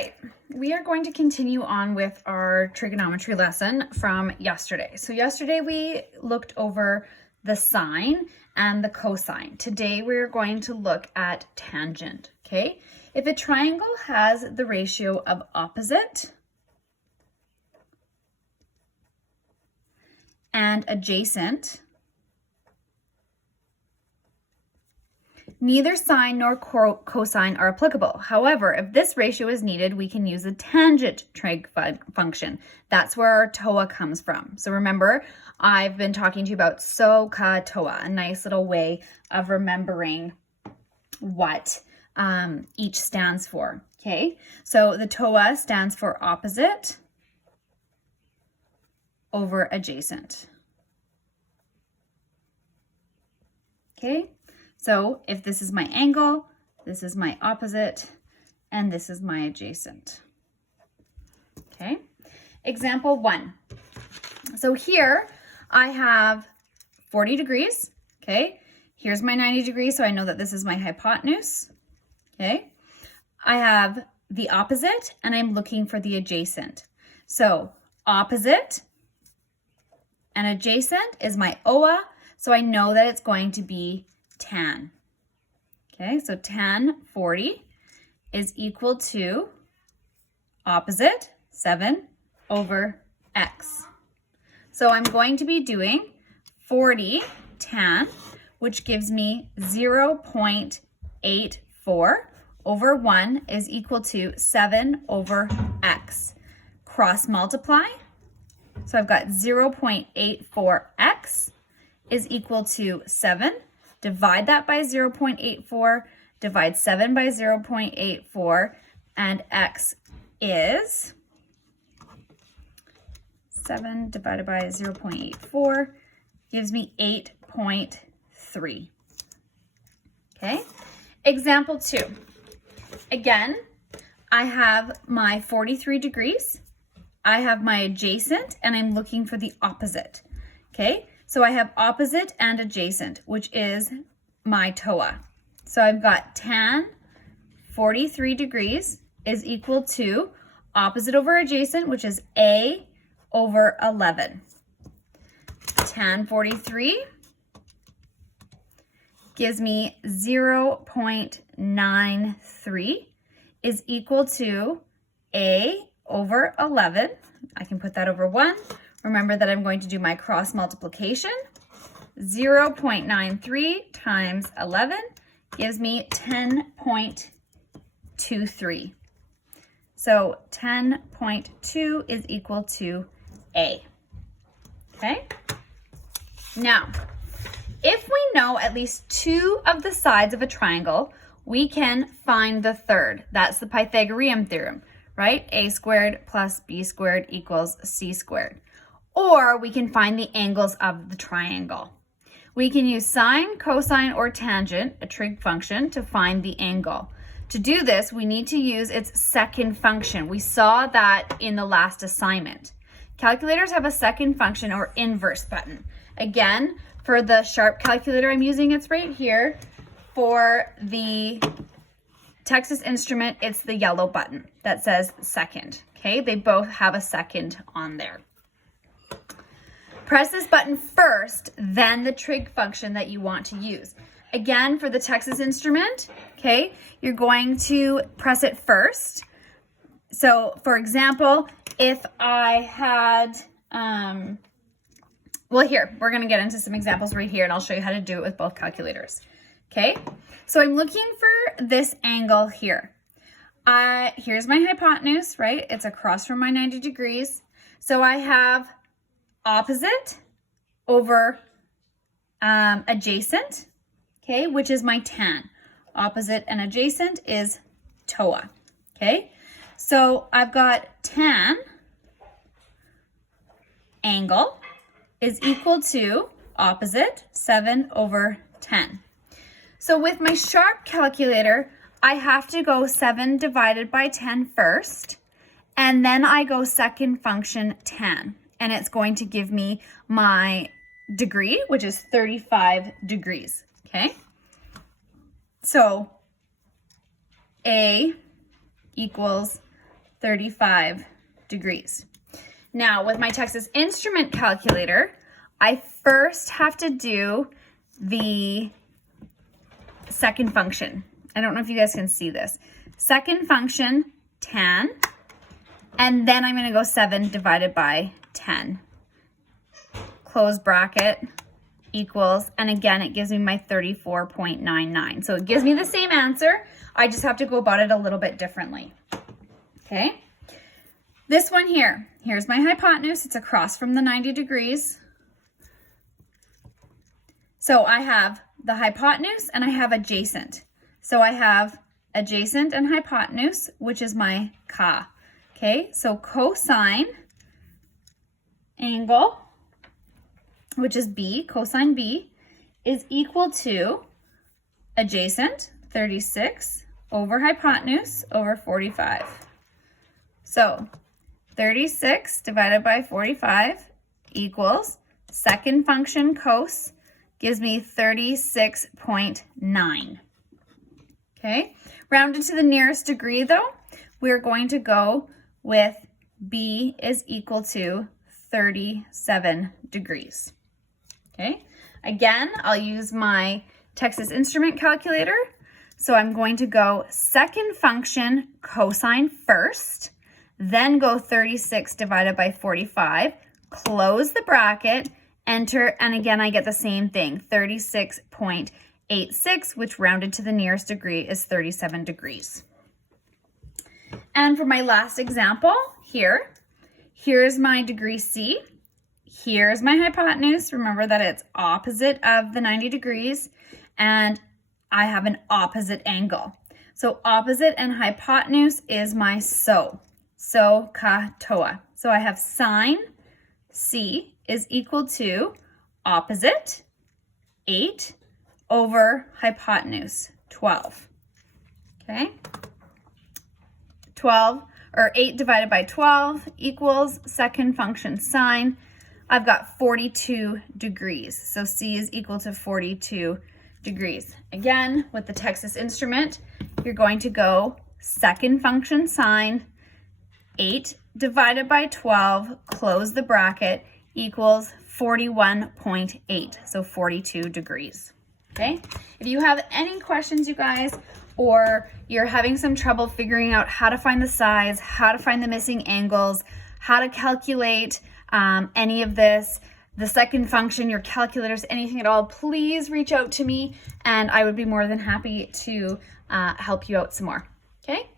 right, we are going to continue on with our trigonometry lesson from yesterday. So yesterday we looked over the sine and the cosine. Today we're going to look at tangent, okay? If a triangle has the ratio of opposite and adjacent, neither sine nor cosine are applicable. However, if this ratio is needed, we can use the tangent trig function. That's where our TOA comes from. So remember, I've been talking to you about SOHCAHTOA, a nice little way of remembering what each stands for, okay? So the TOA stands for opposite over adjacent, okay? So if this is my angle, this is my opposite, and this is my adjacent. Okay, example 1. So here I have 40 degrees, okay? Here's my 90 degrees, so I know that this is my hypotenuse, okay? I have the opposite, and I'm looking for the adjacent. So opposite and adjacent is my OA, so I know that it's going to be tan. Okay, so tan 40 is equal to opposite 7 over x. So I'm going to be doing 40 tan, which gives me 0.84 over 1 is equal to 7 over x. Cross multiply. So I've got 0.84x is equal to 7. Divide that by 0.84, divide 7 by 0.84, and x is 7 divided by 0.84 gives me 8.3. Okay, example 2. Again, I have my 43 degrees, I have my adjacent, and I'm looking for the opposite. Okay, so I have opposite and adjacent, which is my TOA. So I've got tan 43 degrees is equal to opposite over adjacent, which is A over 11. Tan 43 gives me 0.93 is equal to A over 11. I can put that over 1. Remember that I'm going to do my cross multiplication. 0.93 times 11 gives me 10.23. So 10.2 is equal to A. Okay? Now, if we know at least 2 of the sides of a triangle, we can find the third. That's the Pythagorean theorem, right? A squared plus B squared equals C squared. Or we can find the angles of the triangle. We can use sine, cosine, or tangent, a trig function, to find the angle. To do this, we need to use its second function. We saw that in the last assignment. Calculators have a second function or inverse button. Again, for the Sharp calculator I'm using, it's right here. For the Texas Instrument, it's the yellow button that says second. Okay, they both have a second on there. Press this button first, then the trig function that you want to use. Again, for the Texas Instrument, okay, you're going to press it first. So, for example, if I had, well, here, we're going to get into some examples right here, and I'll show you how to do it with both calculators. Okay, so I'm looking for this angle here. Here's my hypotenuse, right? It's across from my 90 degrees. So I have opposite over adjacent, okay, which is my tan. Opposite and adjacent is TOA, okay? So I've got tan angle is equal to opposite 7 over 10. So with my Sharp calculator, I have to go 7 divided by 10 first, and then I go second function tan. And it's going to give me my degree, which is 35 degrees, okay? So A equals 35 degrees. Now, with my Texas Instrument calculator, I first have to do the second function. I don't know if you guys can see this. Second function, 10, and then I'm gonna go 7 divided by 10. Close bracket, equals, and again, it gives me my 34.99. So it gives me the same answer. I just have to go about it a little bit differently. Okay. This one here, here's my hypotenuse. It's across from the 90 degrees. So I have the hypotenuse and I have adjacent. So I have adjacent and hypotenuse, which is my ka. Okay, so cosine angle, which is B, cosine B, is equal to adjacent, 36, over hypotenuse, over 45. So 36 divided by 45 equals, second function cos gives me 36.9. Okay, rounded to the nearest degree though, we're going to go with B is equal to 37 degrees. Okay, again, I'll use my Texas Instrument calculator. So I'm going to go second function cosine first, then go 36 divided by 45, close the bracket, enter, and again, I get the same thing, 36.86, which rounded to the nearest degree is 37 degrees. And for my last example here, here's my degree C. Here's my hypotenuse. Remember that it's opposite of the 90 degrees, and I have an opposite angle. So opposite and hypotenuse is my so ka toa. So I have sine C is equal to opposite 8 over hypotenuse 12. Okay? 12 or 8 divided by 12 equals second function sine. I've got 42 degrees. So C is equal to 42 degrees. Again, with the Texas Instrument, you're going to go second function sine, 8 divided by 12, close the bracket, equals 41.8, so 42 degrees. Okay, if you have any questions, you guys, or you're having some trouble figuring out how to find the sides, how to find the missing angles, how to calculate any of this, the second function, your calculators, anything at all, please reach out to me and I would be more than happy to help you out some more. Okay?